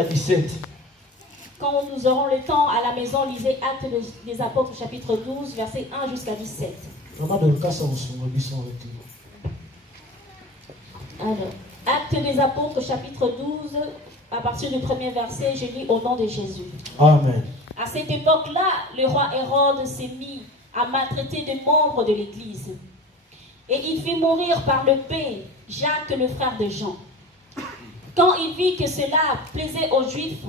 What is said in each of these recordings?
à 17. Quand nous aurons le temps à la maison, lisez Actes des Apôtres, chapitre 12, versets 1 jusqu'à 17. Alors, Actes des Apôtres, chapitre 12, à partir du premier verset, je lis au nom de Jésus. Amen. À cette époque-là, le roi Hérode s'est mis à maltraiter des membres de l'Église. Et il fit mourir par le paix Jacques, le frère de Jean. Quand il vit que cela plaisait aux Juifs,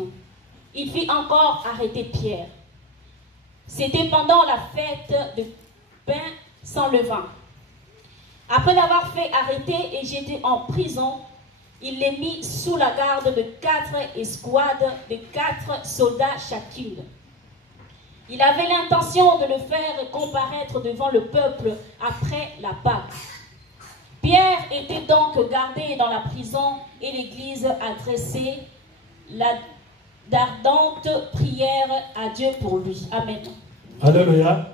il fit encore arrêter Pierre. C'était pendant la fête de pain sans levain. Après l'avoir fait arrêter et jeter en prison, il les mit sous la garde de 4 escouades de 4 soldats chacune. Il avait l'intention de le faire comparaître devant le peuple après la Pâque. Pierre était donc gardé dans la prison et l'Église adressait d'ardentes prières à Dieu pour lui. Amen. Alléluia.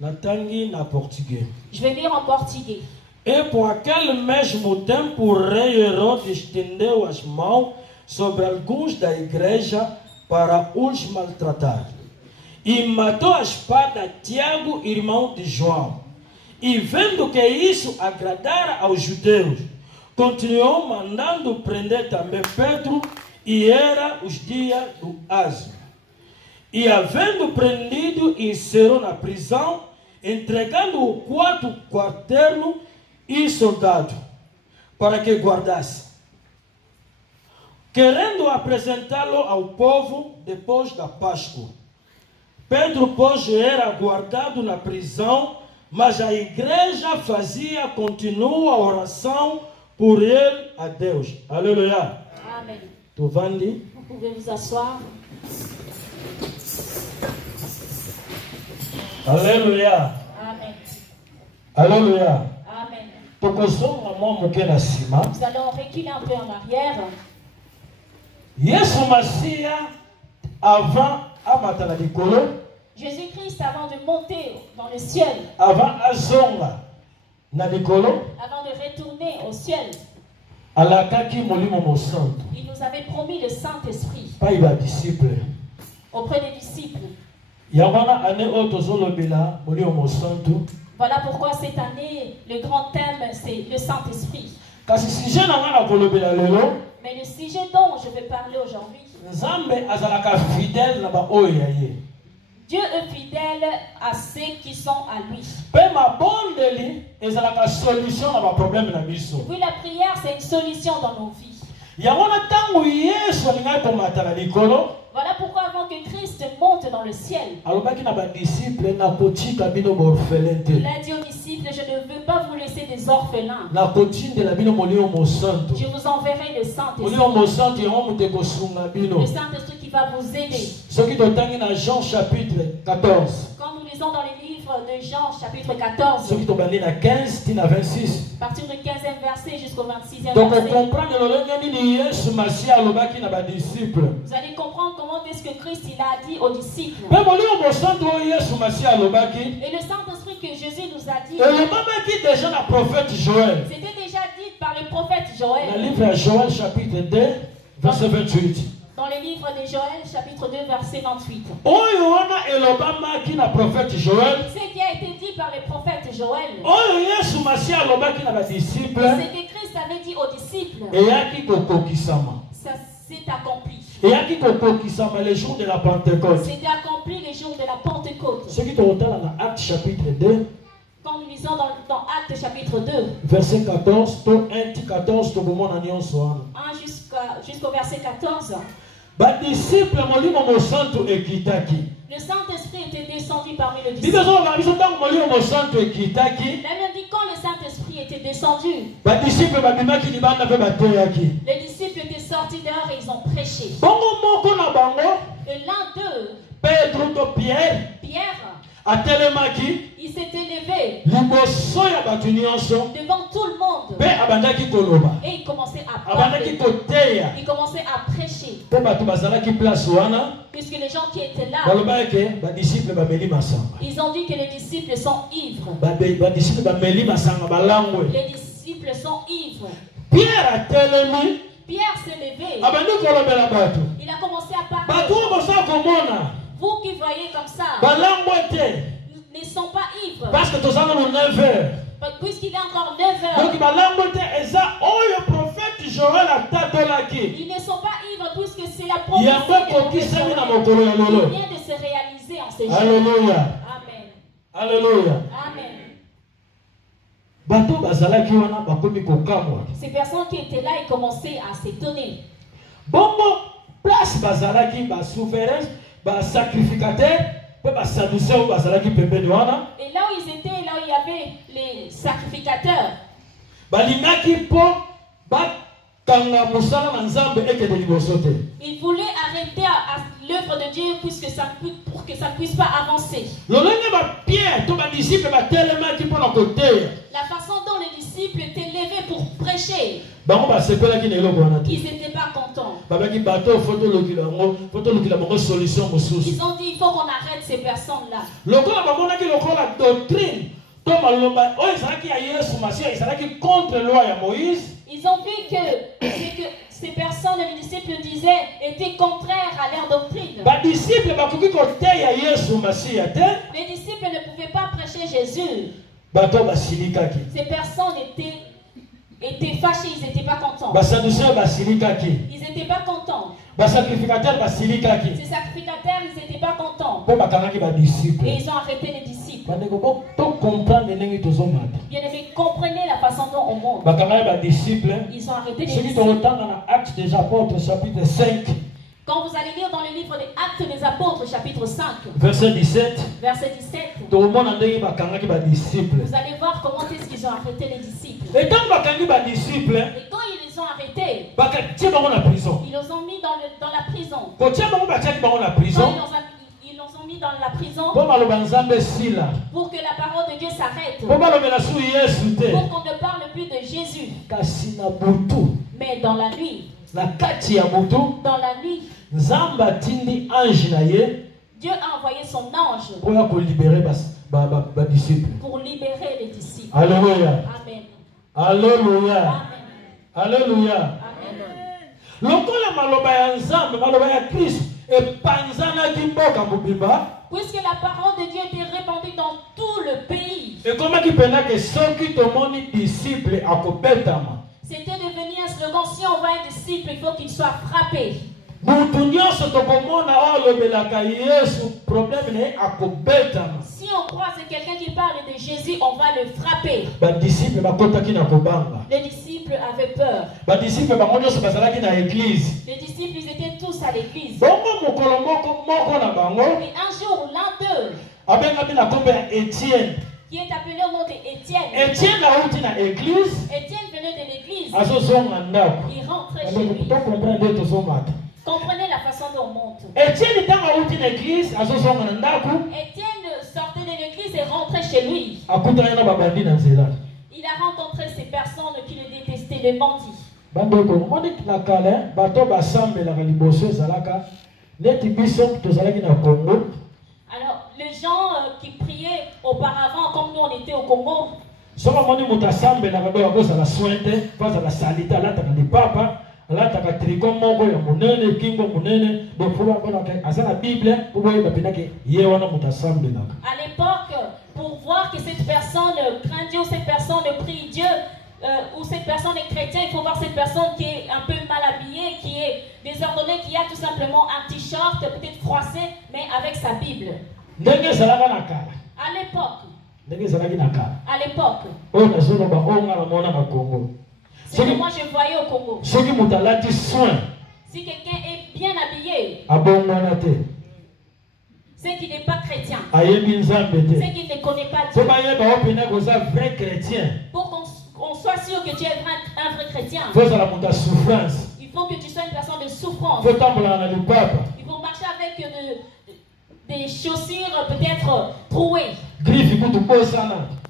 Natangi na portugais. Je vais lire en portugais. E por aquele mesmo tempo o rei Herodes estendeu as mãos sobre alguns da igreja para os maltratar. E matou a espada Tiago, irmão de João. E vendo que isso agradara aos judeus, continuou mandando prender também Pedro, e era os dias do asno. E havendo prendido, encerrou na prisão, entregando o quarto-quarteiro e soldado, para que guardasse, querendo apresentá-lo ao povo depois da Páscoa. Pedro, pois, era guardado na prisão, mas a igreja fazia continua a oração por ele a Deus. Aleluia. Amen. Tu vandi? Vous pouvez vous asseoir. Aleluia. Amen. Aleluia. Amen. Nous allons reculer un peu en arrière. Yesu Masia avant amatala likolo. Jésus-Christ, avant de monter dans le ciel, avant azonga na likolo, avant de retourner au ciel, alakaki molimo mosanto. il nous avait promis le Saint-Esprit Paiba disciple. auprès des disciples. Yabana ane otozolobela molimo mosanto. Voilà pourquoi cette année, le grand thème, c'est le Saint-Esprit. Kasi sujet na ngana kolobela lelo. Mais le sujet dont je vais parler aujourd'hui, Nzambe azalaka fidèle na ba oyo ya ye. Dieu est fidèle à ceux qui sont à lui. Pe mabondeli ezalaka solution na ba problème na biso. Puis la prière, c'est une solution dans nos vies. Yamona tangu Yesu alingai komata na likolo. Voilà pourquoi avant que Christ monte dans le ciel, Il a dit aux disciples, je ne veux pas vous laisser des orphelins. Je vous enverrai le Saint-Esprit. Le Saint-Esprit qui va vous aider. Jean chapitre 14. Quand nous lisons dans les livres de Jean chapitre 14, à partir du 15e verset jusqu'au 26e verset, vous allez comprendre comment est-ce que Christ il a dit aux disciples. Et le Saint-Esprit que Jésus nous a dit, c'était déjà dit par le prophète Joël. Dans le livre de Joël chapitre 2 verset 28. Dans le livre de Joël chapitre 2 verset 28. Ce qui a été dit par le prophète Joël, ce que Christ avait dit aux disciples, ça s'est accompli. Le jour de la Pentecôte. C'était accompli le jour de la Pentecôte. Ce qui est dans Acte chapitre 2. Quand nous lisons dans Acte chapitre 2, verset 14, 1 jusqu'au verset 14, le Saint-Esprit était descendu parmi les disciples. La Bible dit quand le Saint-Esprit était descendu, les disciples étaient sortis dehors et ils ont prêché. Et l'un d'eux, Pierre, il s'était levé devant tout le monde et il commençait à parler. Il commençait à prêcher. Puisque les gens qui étaient là, ils ont dit que les disciples sont ivres. Les disciples sont ivres. Pierre s'est levé. Il Il a commencé à parler. Vous qui voyez comme ça, ne sont pas ivres. Parce que tu as 9 heures. Puisqu'il est encore 9 heures. Donc, Ils ne sont pas ivres puisque c'est la prophétie qui vient de se réaliser en ces jours. Alléluia. Amen. Alléluia. Amen. Bato bazalaki wana bakomi kokamwa. Ces personnes qui étaient là et commençaient à s'étonner. Bongo place bazalaki ba souverain, ba sacrificateur, ba sadducéen bazalaki pembeni wana. Et là où ils étaient, là où il y avait les sacrificateurs. Balingaki po ba kanga musala na Nzambe ekende liboso te. Ils voulaient arrêter à l'œuvre de Dieu puisque ça, pour que ça ne puisse pas avancer. La façon dont les disciples étaient levés pour prêcher, ils n'étaient pas contents. Ils ont dit il faut qu'on arrête ces personnes-là. Ils ont vu que ces personnes, les disciples disaient, étaient contraires à leur doctrine. Les disciples ne pouvaient pas prêcher Jésus. Ces personnes étaient fâchés, ils n'étaient pas contents. Ils n'étaient pas contents. Ces sacrificateurs, ils n'étaient pas contents. Et ils ont arrêté les disciples. Bien aimé, comprenez la façon dont on monte. Ils ont arrêté les disciples. Actes des Apôtres, chapitre 5. Quand vous allez lire dans le livre des Actes des Apôtres, chapitre 5, verset 17, vous allez voir comment est-ce qu'ils ont arrêté les disciples. Et quand ils les ont arrêtés, ils les ont mis dans la prison. Quand ils les ont mis dans la prison pour que la parole de Dieu s'arrête, pour qu'on ne parle plus de Jésus. Mais dans la nuit, Dieu a envoyé son ange pour libérer les disciples. Alléluia. Amen. Alléluia. Amen. Alléluia. Amen. Puisque la parole de Dieu était répandue dans tout le pays. C'était devenu un slogan, si on voit un disciple, il faut qu'il soit frappé. Si on croise quelqu'un qui parle de Jésus, on va le frapper. Les disciples avaient peur. Les disciples, ils étaient tous à l'église. Et un jour, l'un d'eux, qui est appelé au nom d'Étienne, Étienne venait de l'église. Il rentrait chez lui. Comprenez la façon dont on monte. Étienne sortait de l'église et rentrait chez lui. Il a rencontré ces personnes qui le détestaient, les bandits. Alors, les gens qui priaient auparavant, comme nous on était au Congo, à l'époque, pour voir que cette personne craint Dieu, cette personne prie Dieu, ou cette personne est chrétienne, il faut voir cette personne qui est un peu mal habillée, qui est désordonnée, qui a tout simplement un t-shirt, peut-être froissé, mais avec sa Bible. À l'époque, ce que moi je voyais au Congo. Si quelqu'un est bien habillé, c'est qu'il n'est pas chrétien. C'est qu'il ne connaît pas Dieu. Pour qu'on soit sûr que tu es un vrai chrétien, il faut que tu sois une personne de souffrance. Il faut marcher avec des chaussures peut-être trouées.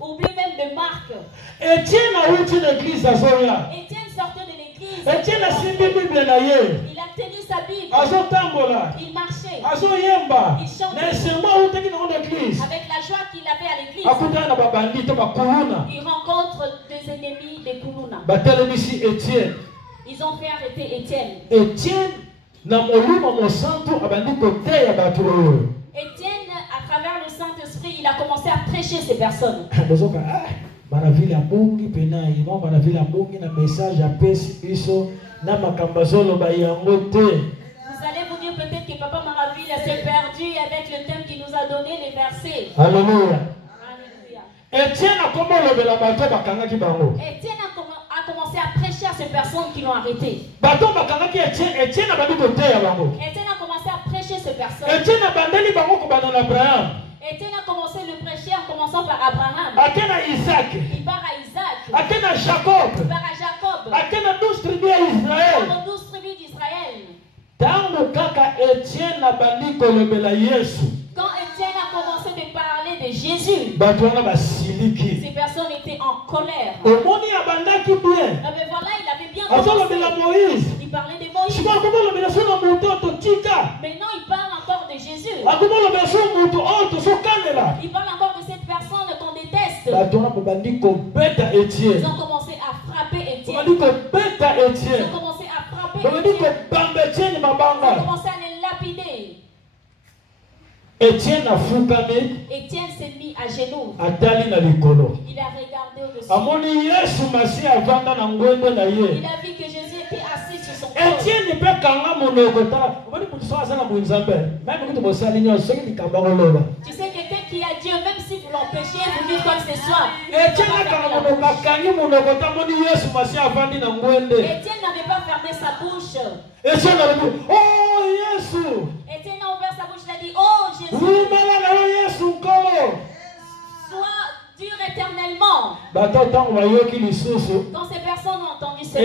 Oublie même de marque. Étienne sortait de l'église. Il a tenu sa Bible. Il marchait. Il chantait. Avec la joie qu'il avait à l'église, il rencontre des ennemis des Kuluna. Ils ont fait arrêter Étienne. Étienne, à travers le Saint-Esprit, il a commencé à prêcher ces personnes. Vous allez vous dire peut-être que Papa Maraville s'est perdu avec le thème qu'il nous a donné, les versets. Alléluia. Alléluia. Étienne a commencé à prêcher à ces personnes qui l'ont arrêté. Étienne a commencé à prêcher ces personnes. Étienne a commencé à le prêcher en commençant par Abraham. Il part à Isaac. Il part à Jacob. Il part à 12 tribus d'Israël. Quand Étienne a commencé de parler de Jésus, ces personnes étaient en colère. Mais voilà, il avait bien commencé. Il parlait de Moïse. Maintenant, il parle encore de Jésus. Il parle encore de cette personne qu'on déteste. Ils ont commencé à frapper Étienne. Ils ont commencé à frapper Étienne. Ils ont commencé à les lapider. Étienne s'est mis à genoux. Il a regardé au-dessus. Il a vu que Jésus était assis sur son trône. Tu sais, quelqu'un qui a Dieu, même si vous l'empêchez, vous dites quoi que ce soit. Étienne n'avait pas fermé sa bouche. Étienne a dit, oh Jésus. Étienne a ouvert sa bouche, il a dit, oh Jésus. Sois dur éternellement. Quand ces personnes ont entendu cela,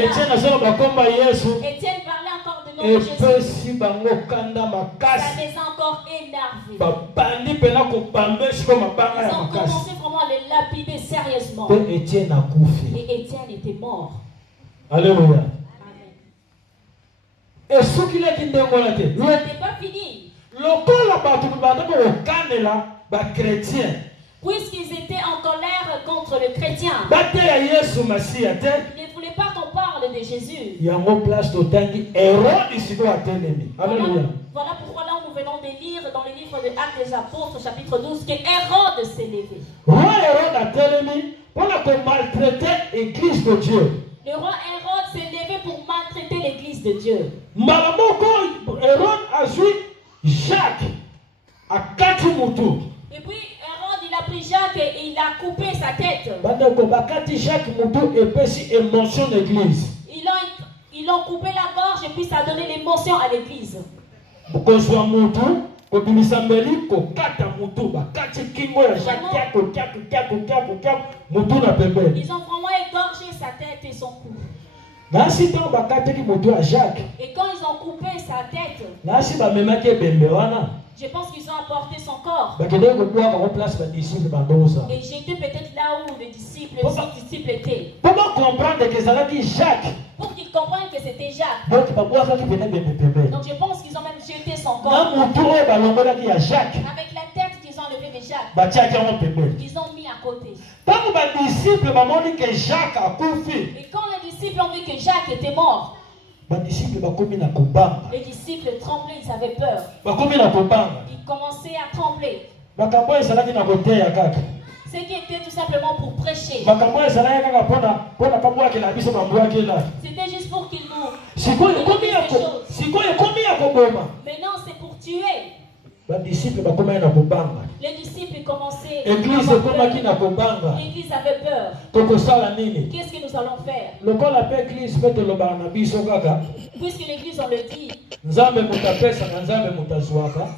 Étienne parlait encore de nom de Jésus. Ça les a encore énervés. Ils ont commencé vraiment à les lapider sérieusement. Et Étienne était mort. Alléluia. Et ce qu'il a dit, ce n'était pas fini. Puisqu'ils étaient en colère contre le chrétien, ils ne voulaient pas qu'on parle de Jésus. Voilà pourquoi là nous venons de lire dans le livre de Actes des Apôtres, chapitre 12, que Hérode s'est levé. Le roi Hérode s'est levé pour maltraiter l'église de Dieu. Hérode a joué Jacques à 4 moutons. Et puis Hérode, il a pris Jacques et il a coupé sa tête. Ils ont coupé la gorge et puis ça a donné l'émotion à l'église. Ils ont vraiment égorgé sa tête et son cou. Et quand ils ont coupé sa tête, je pense qu'ils ont apporté son corps. Et j'étais peut-être là où les disciples étaient. Comment comprendre que ça dit Jacques? Pour qu'ils comprennent que c'était Jacques. Donc je pense qu'ils ont même jeté son corps. Avec la tête qu'ils ont levée de Jacques, ils ont mis à côté. Et quand les disciples ont vu que Jacques était mort, les disciples tremblaient, ils avaient peur. Ils commençaient à trembler. Ce qui était tout simplement pour prêcher. C'était juste pour qu'ils nous disent des choses. Maintenant c'est pour tuer. Les disciples commençaient à avoir peur. L'église avait peur. Qu'est-ce que nous allons faire? Puisque l'église, on le dit,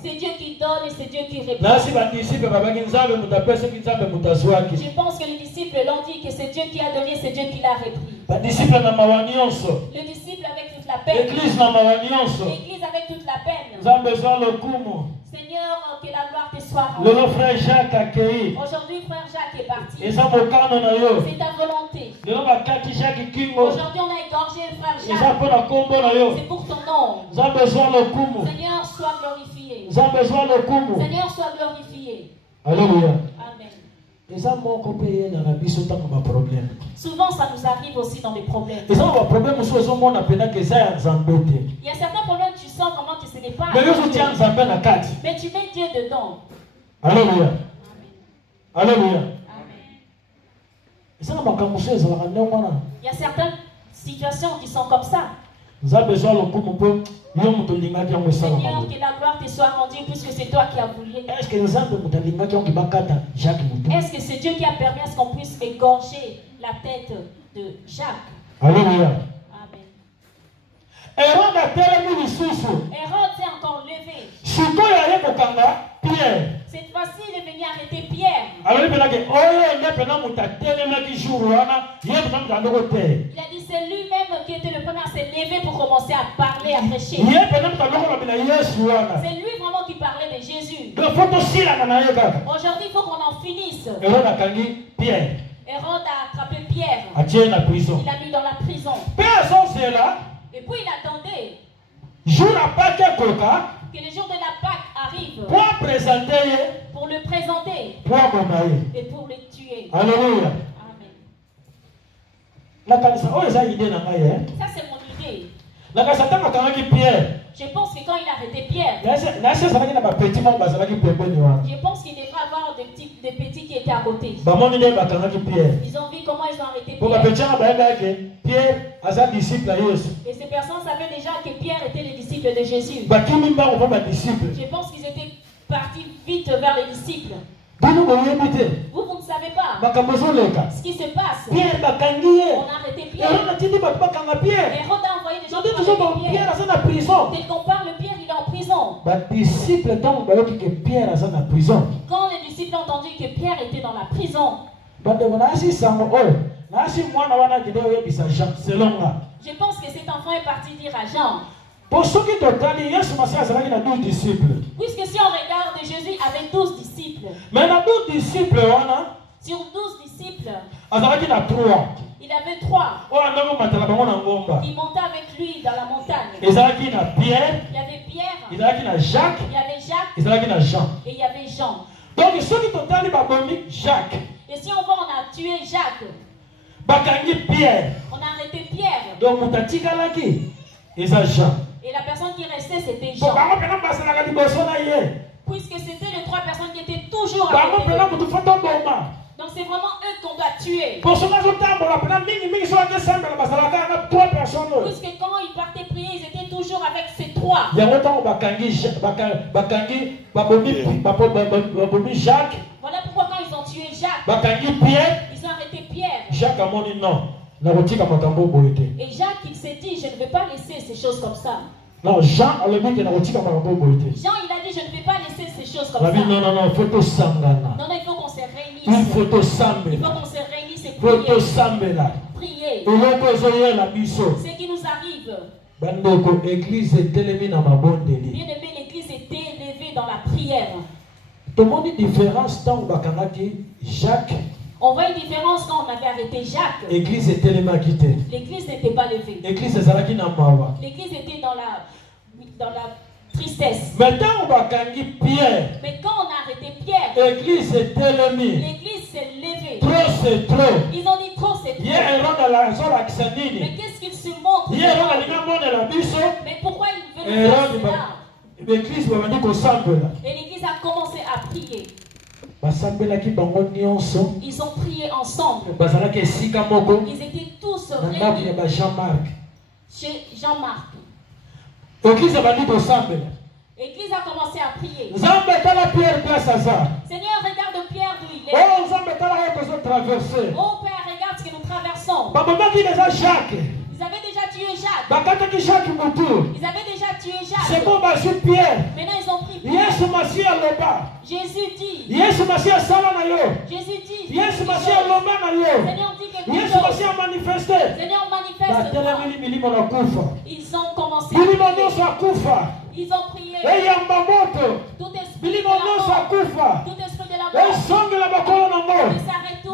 c'est Dieu qui donne et c'est Dieu qui répond. Je pense que les disciples l'ont dit que c'est Dieu qui a donné, c'est Dieu qui l'a repris. Le disciple avec toute la peine. L'église avec toute la peine. Seigneur, que la gloire te soit rendue. Aujourd'hui, frère Jacques est parti. C'est ta volonté. Aujourd'hui, on a égorgé le frère Jacques. C'est pour ton nom. Seigneur, sois glorifié. Seigneur, sois glorifié. Alléluia. Amen. Souvent, ça nous arrive aussi dans des problèmes. Il y a certains problèmes, tu sens Mais tu mets Dieu dedans. Alléluia. Alléluia. Il y a certaines situations qui sont comme ça. Seigneur, que la gloire te soit rendue puisque c'est toi qui as voulu. Est-ce que c'est Dieu qui a permis à ce qu'on puisse égorger la tête de Jacques? Alléluia. Amen. Hérode s'est encore levé. Cette fois-ci, il est venu arrêter Pierre. Il a dit c'est lui-même qui était le premier à se lever pour commencer à parler, à prêcher. C'est lui vraiment qui parlait de Jésus. Aujourd'hui, il faut qu'on en finisse. Hérode a attrapé Pierre. Il l'a mis dans la prison. Et puis il attendait que le jour de la Pâque arrive pour le présenter et pour le tuer. Alléluia. Amen. Ça c'est mon idée. Je pense que quand il a arrêté Pierre, je pense qu'il devrait avoir des petits qui étaient à côté. Ils ont vu comment ils ont arrêté Pierre. Et ces personnes savaient déjà que Pierre était le disciple de Jésus. Je pense qu'ils étaient partis vite vers les disciples. Vous ne savez pas ce qui se passe. On a arrêté Pierre. Hérode a envoyé des gens pour arrêter Pierre. Dès qu'on parle Pierre, il est en prison. Quand les disciples ont entendu que Pierre était dans la prison, je pense que cet enfant est parti dire à Jean. Puisque si on regarde, Jésus avait 12 disciples. Sur 12 disciples, il avait 3 qui montaient avec lui dans la montagne. Il y avait Pierre, il y avait Jacques et il y avait Jean. Donc, et si on voit, on a tué Jacques. On a arrêté Pierre. Et la personne qui restait, c'était Jean. Puisque c'était les 3 personnes qui étaient toujours avec lui. Donc c'est vraiment eux qu'on doit tuer. Puisque quand ils partaient prier, ils étaient toujours avec ces 3. Voilà pourquoi quand ils ont tué Jacques, ils ont arrêté Pierre. Et Jacques, il s'est dit, je ne vais pas laisser ces choses comme ça. Non, Jean, il a dit, je ne vais pas laisser ces choses comme ça. Non, il faut que ça. Non, il faut qu'on se réunisse. Il faut qu'on se réunisse et prier. Ce qui nous arrive. Bien-aimé, l'église était élevée dans la prière. Tout le monde a une différence tant que Jacques. On voit une différence quand on avait arrêté Jacques. L'église était quitté. L'église n'était pas levée. L'église était dans la tristesse. Mais quand on a arrêté Pierre, l'église s'est levée. Trop c'est trop. Ils ont dit trop c'est trop. Mais qu'est-ce qu'ils se montrent? Mais pourquoi ils veulent faire cela? Et l'église a commencé à prier. Ils ont prié ensemble. Ils étaient tous réunis chez Jean-Marc. L'église a commencé à prier. Seigneur, regarde Pierre d'où il est. Oh Père, regarde ce que nous traversons. Ils avaient déjà tué Jacques. Ils avaient déjà tué Jacques. Maintenant ils ont pris Pierre. Jésus dit. Jésus dit. Seigneur dit que Seigneur manifeste. Ils ont commencé à prier. Ils ont prié. Tout esprit de la mort. Tout esprit de la mort. Ils s'arrêtent tous.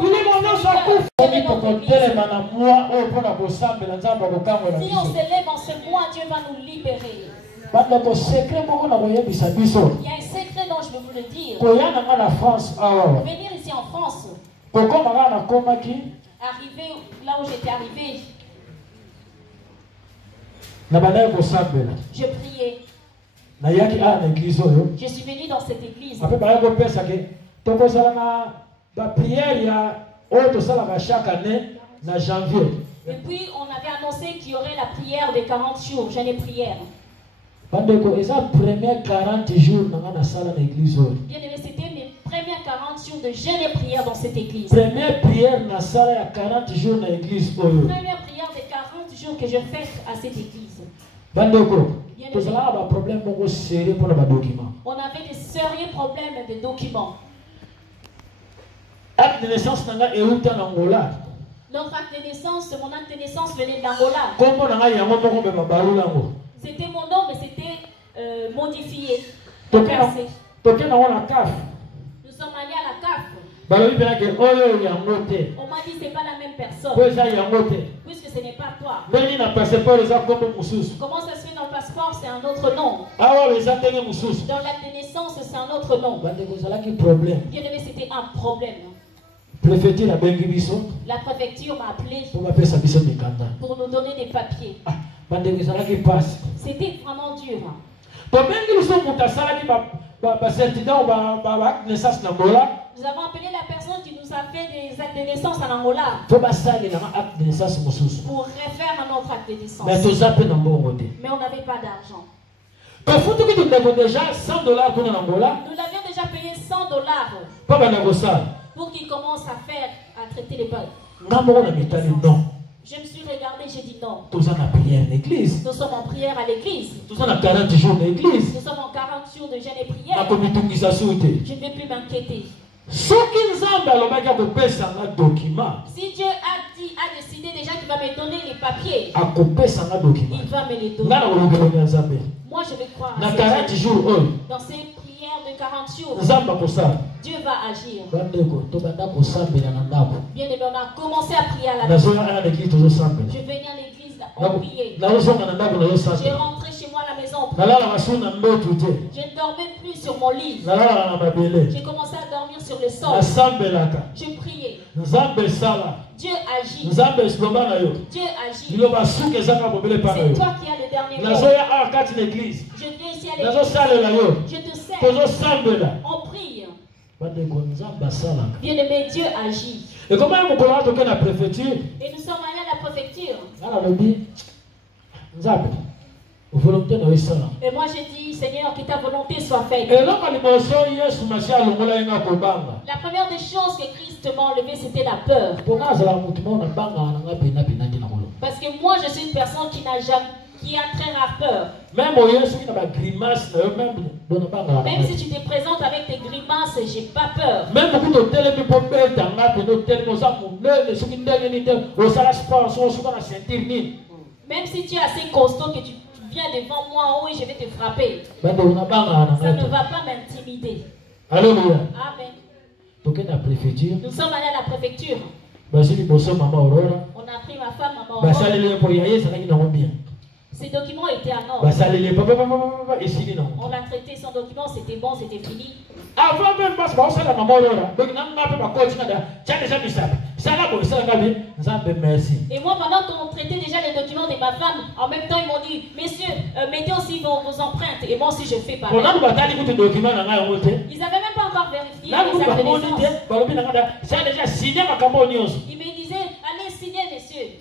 Si on se lève en ce mois, Dieu va nous libérer. Il y a un secret dont je veux vous le dire. Venir ici en France. Arriver là où j'étais arrivé. Je priais. Je suis venu dans cette église. Et puis on avait annoncé qu'il y aurait la prière de 40 jours, jeûne et prière. Bien aimé, c'était mes premières 40 jours de jeûne et prière dans cette église. Première prière de 40 jours que je fais à cette église. On avait des sérieux problèmes de documents. Acte de naissance nanga euta en Angola. Notre acte de naissance, mon acte de naissance venait d'Angola. C'était mon nom, mais c'était modifié. Nous sommes allés à la CAF. On m'a dit c'est pas la même personne. Puisque ce n'est pas toi. Comment ça se fait dans le passeport, c'est un autre nom. Dans l'acte de naissance, c'est un autre nom. Bien aimé, c'était un problème. La préfecture m'a appelé pour nous donner des papiers. C'était vraiment dur. Nous avons appelé la personne qui nous a fait des actes de naissance en Angola pour refaire un autre acte de naissance. Mais on n'avait pas d'argent. Nous l'avions déjà payé $100 pour qu'il commence à traiter les balles. Je me suis regardé, j'ai dit non. Nous sommes en prière à l'église. Nous sommes en 40 jours d'église. Nous sommes en 40 jours de jeûne et prière. Je ne vais plus m'inquiéter. Si Dieu a décidé déjà qu'il va me donner les papiers, il va me les donner. Moi je vais croire à Dieu. Dans ces prières de 40 jours, Dieu va agir. Bien aimé, on a commencé à prier à la maison. Je venais à l'église, on priait. J'ai rentré chez moi à la maison, on priait. Je ne dormais plus sur mon lit. J'ai commencé à dormir sur le sol. Je priais. Dieu agit. Dieu agit. C'est toi qui as le dernier mot. Je viens ici à l'église. Je te sers. On prie. Bien aimé, Dieu agit. Et comment on peut aller la préfecture? Et nous sommes allés à la préfecture. Et moi j'ai dit, Seigneur, que ta volonté soit faite. La première des choses que Christ m'a enlevé, c'était la peur. Parce que moi je suis une personne qui n'a jamais, qui a très rare peur. Même si tu te présentes avec tes grimaces, j'ai pas peur. Même si tu es assez costaud que tu viens devant moi, oui, je vais te frapper. Ça ne va pas m'intimider. Alléluia. Amen. Nous sommes allés à la préfecture. On a pris ma femme, maman Aurore. Ces documents étaient en ordre. On a traité son document, c'était bon, c'était fini. Avant même pas et moi, pendant qu'on traitait déjà les documents de ma femme, en même temps ils m'ont dit, messieurs, mettez aussi vos empreintes. Et moi aussi je fais pareil. Ils n'avaient même pas encore vérifié les actes de naissance. Ils me disaient, allez signer, messieurs.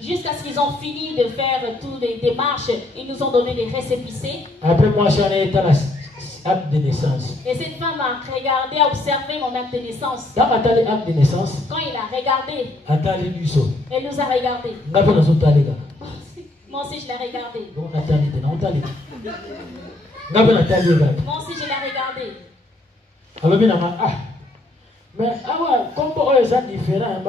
Jusqu'à ce qu'ils ont fini de faire toutes les démarches, ils nous ont donné des récépissés. Après moi, j'en ai été acte de naissance. Et cette femme a regardé, a observé mon acte de naissance. Acte de naissance. Quand il a regardé, elle nous a regardé. Moi aussi je l'ai regardé. Moi aussi je l'ai regardé. Mais comme c'est différent,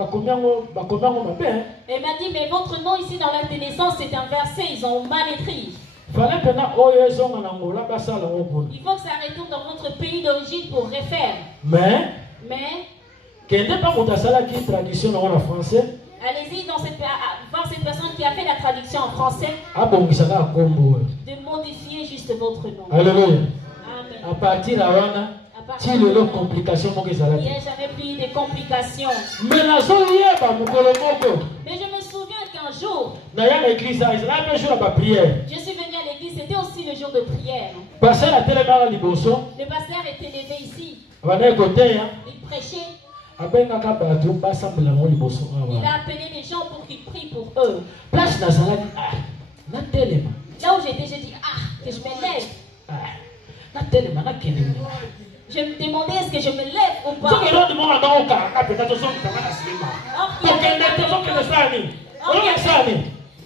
elle m'a dit, mais votre nom ici dans l'acte de naissance c'est inversé, ils ont mal écrit. Il faut que ça retourne dans votre pays d'origine pour refaire. Mais allez-y voir cette personne qui a fait la traduction en français, de modifier juste votre nom. Alléluia. Amen. À partir de là, il n'y a jamais plus de complications. Mais je me souviens qu'un jour, na ya na église ça un jour la prière. Je suis venu à l'église, c'était aussi le jour de prière. Pasteur la télé liboso. Le pasteur était levé ici. Bana côté hein. Il prêchait. Abenga ka bato ba sambela mo liboso. Il a appelé les gens pour qu'ils prient pour eux. Place nazala ah na télé. Là où j'étais, j'ai dit ah que je me lève. Ah na télé na kende. Je me demandais est-ce que je me lève ou pas. Or,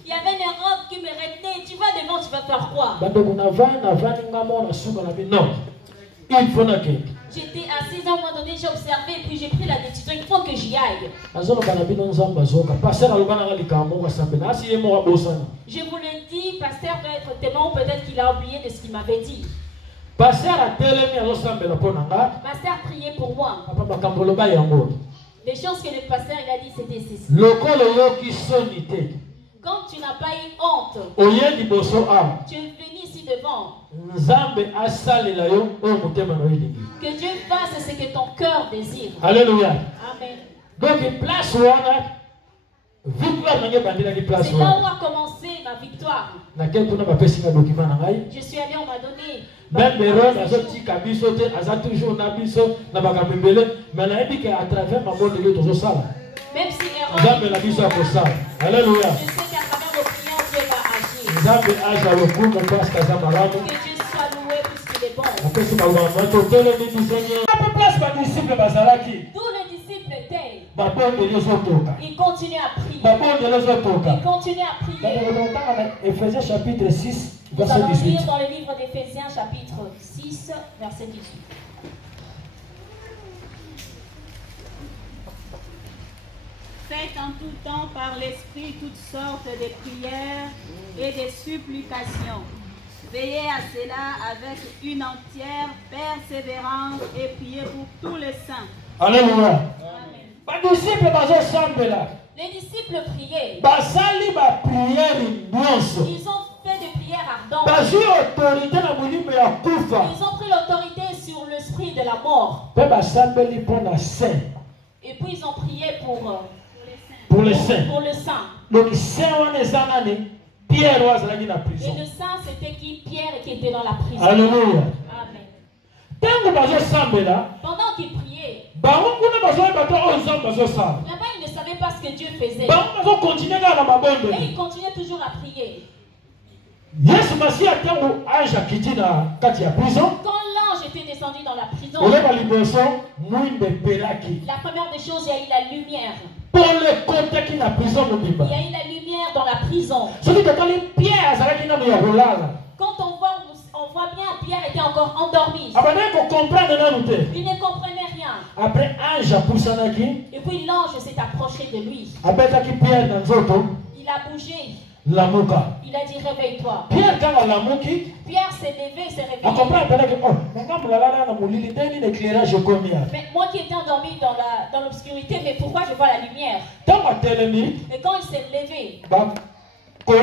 il y avait une robe qui me retenait. Tu vas devant, tu vas faire quoi? J'étais assise à un moment donné, j'ai observé et puis j'ai pris la décision, il faut que j'y aille. Je vous le dis, pasteur doit être témoin, peut-être qu'il a oublié de ce qu'il m'avait dit. Pasteur priait pour moi. Les choses que le pasteur il a dit, c'était ceci. Quand tu n'as pas eu honte, tu es venu ici devant. Que Dieu fasse ce que ton cœur désire. Alléluia. Amen. Donc, place victoire, c'est là où a commencé ma victoire. Je suis allé, on m'a donné. Même Béron, toujours à travers ma bonne de l'autre salle. Même si Aaron, je sais alléluia. Je sais qu'à travers vos prières, Dieu va agir. Que Dieu soit loué puisqu'il est bon. D'où les disciples étaient. Ils continuaient à prier. Ils continuaient à prier. Éphésiens chapitre 6. Nous allons lire dans le livre d'Éphésiens chapitre 6, verset 18. Faites en tout temps par l'Esprit toutes sortes de prières et de supplications. Veillez à cela avec une entière persévérance et priez pour tous les saints. Alléluia. Les disciples priaient. Ils ont fait des prières ardentes. Ils ont pris l'autorité sur l'esprit de la mort. Et puis ils ont prié pour les saints. Pour le saint. Donc, Pierre was dans la prison. Et le saint, c'était qui? Pierre qui était dans la prison. Alléluia. Amen. Pendant qu'ils priaient, là-bas, ils ne savaient pas ce que Dieu faisait. Et ils continuaient toujours à prier. Quand l'ange était descendu dans la prison, la première des choses, il y a eu la lumière. Il y a eu la lumière dans la prison. Quand on voit bien, Pierre était encore endormi. Il ne comprenait rien. Et puis l'ange s'est approché de lui. Il a bougé. Il a dit réveille-toi. Pierre s'est levé, s'est réveillé. Mais moi qui étais endormi dans l'obscurité, mais pourquoi je vois la lumière? Et quand il s'est levé, toutes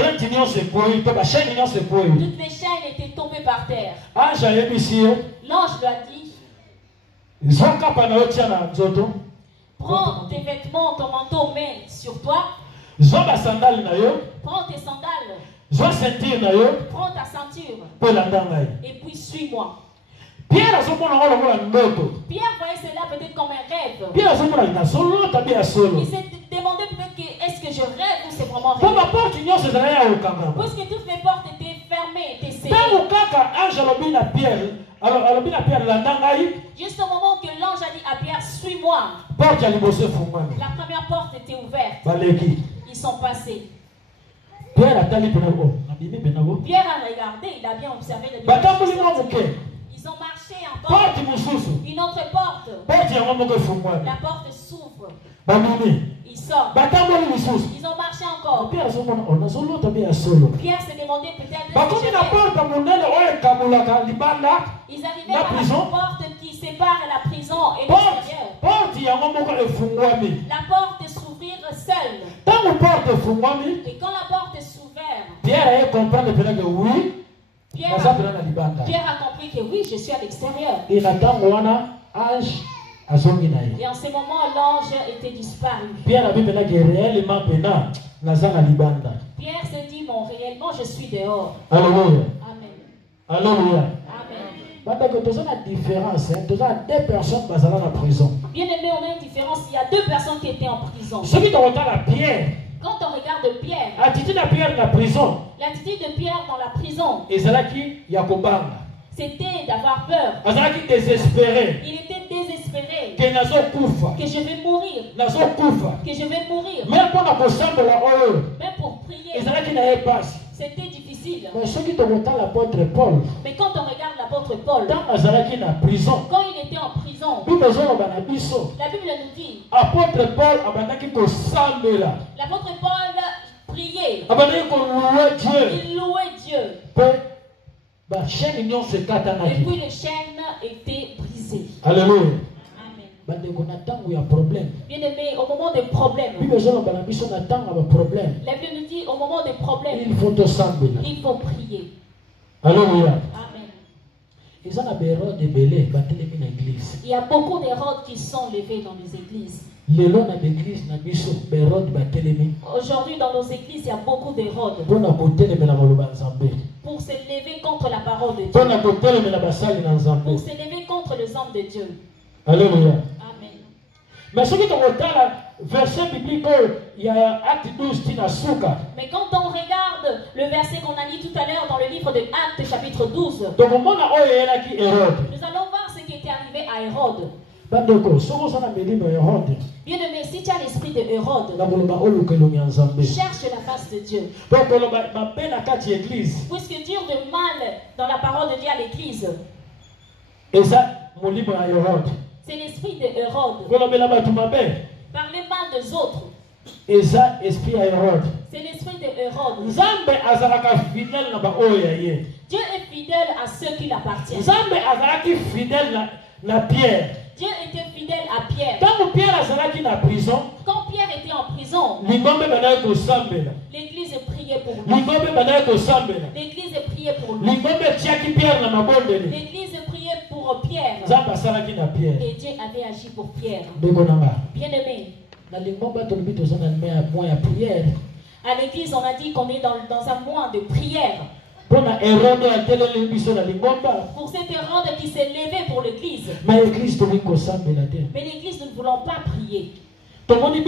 les chaînes étaient tombées par terre. L'ange lui a dit prends tes vêtements, ton manteau, mets sur toi. Prends tes sandales. Prends ta ceinture. Et puis suis-moi. Pierre voyait cela peut-être comme un rêve. Il s'est demandé peut-être est-ce que je rêve ou c'est vraiment réel. Puisque toutes les portes étaient fermées, étaient scellées. Juste au moment que l'ange a dit à Pierre, suis-moi. La première porte était ouverte. Ils sont passés. Pierre a regardé, il a bien observé le début. Ils ont marché encore. Une autre porte. La porte s'ouvre. Ils sortent. Ils ont marché encore. Pierre s'est demandé peut-être. Ils arrivaient à la porte qui sépare la prison et l'extérieur. La porte s'ouvrir seule. Et quand la porte s'ouvert, Pierre a compris que oui, je suis à l'extérieur. Et en ce moment, l'ange était disparu. nazana libanda. Pierre se dit, bon, réellement, je suis dehors. Alléluia. Amen. Alléluia. Amen. Parce que nous avons une différence. Nous avons deux personnes qui sont en prison. Bien aimé, on a une différence. Il y a deux personnes qui étaient en prison. Ceux qui ont la Pierre. Quand on regarde Pierre, L'attitude de Pierre dans la prison. l'attitude de Pierre dans la prison, Et c'est là qu'il y a Kobanga. c'était d'avoir peur. C'est là qu'il désespéré. Il était désespéré. Que nazo kufa. Que je vais mourir. Nazo kufa. Que je vais mourir. Même quand on a posé la oeil. Même pour prier, Et c'est là qu'il n'avait pas. c'était difficile. Mais ceux qui ont l'apôtre Paul. Mais quand on regarde l'apôtre Paul, Dans la prison. quand il était en prison, Bible nous la Bible nous dit, apôtre Paul abandaki kosambela. l'apôtre Paul priait. Abandaki louer Dieu. Il louait Dieu. Ba chaîne union se katana. Et puis les chaînes étaient brisées. Alléluia. Amen. Bande kona tango ya problème. Bien aimé, au moment des problèmes, Bible zolo bana biso na tango ba problème. la Bible nous dit, au moment des problèmes, Il faut te sambela. il faut prier. Alléluia. Amen. Ils ont abéro de belé batelemi na église. Il y a beaucoup d'Hérodes qui sont levés dans les églises. Lelo na église na biso bérode batelemi. Aujourd'hui, dans nos églises, il y a beaucoup d'Hérodes Pona kotelemela maloba nzambe. pour se lever contre la parole de Dieu, Pona kotelemela basali na nzambe. pour se lever contre les hommes de Dieu. Alléluia. Amen. Mais ce qui est verset biblique, il y a Acte 12 tina suka. Mais quand on regarde le verset qu'on a lu tout à l'heure dans le livre de Actes, chapitre 12, Donc on a oyo qui Hérode. nous allons voir ce qui était arrivé à Hérode. Bandoko, soko sana melimo Hérode. Bien aimé, si tu as l'esprit de Hérode, Na boloba oluka lo nzambe. cherche la face de Dieu. Donc on ba bena kati église. Puisque dire de mal dans la parole de Dieu à l'église, Et ça molimo ya Hérode. c'est l'esprit de Hérode. Kolobela batu mabe. Parler mal des autres, Et ça esprit à Hérode. c'est l'esprit de Hérode. Nzambe azalaka fidèle na ba oyo ya ye. Dieu est fidèle à ceux qui l'appartiennent. Nzambe azalaki fidèle na Pierre. Dieu était fidèle à Pierre. Quand Pierre azalaki na prison, Quand Pierre était en prison, lingombe bana ko sambela. l'église priait pour lui. Lingombe bana ko sambela. L'église priait pour lui. Lingombe tiaki Pierre na mabondeli. L'église priait pour Pierre. Nzambe asalaki na Pierre. Et Dieu avait agi pour Pierre. Ndeko nanga. Bien aimé, Na lingombe tolobi toza na mois ya prière. à l'église, on a dit qu'on est dans un mois de prière. Pona Hérode ateleli biso na lingomba. Pour cet Hérode qui s'est levé pour l'église. Ma église tolingi kosambela te. Mais l'église, nous ne voulons pas prier. Tomoni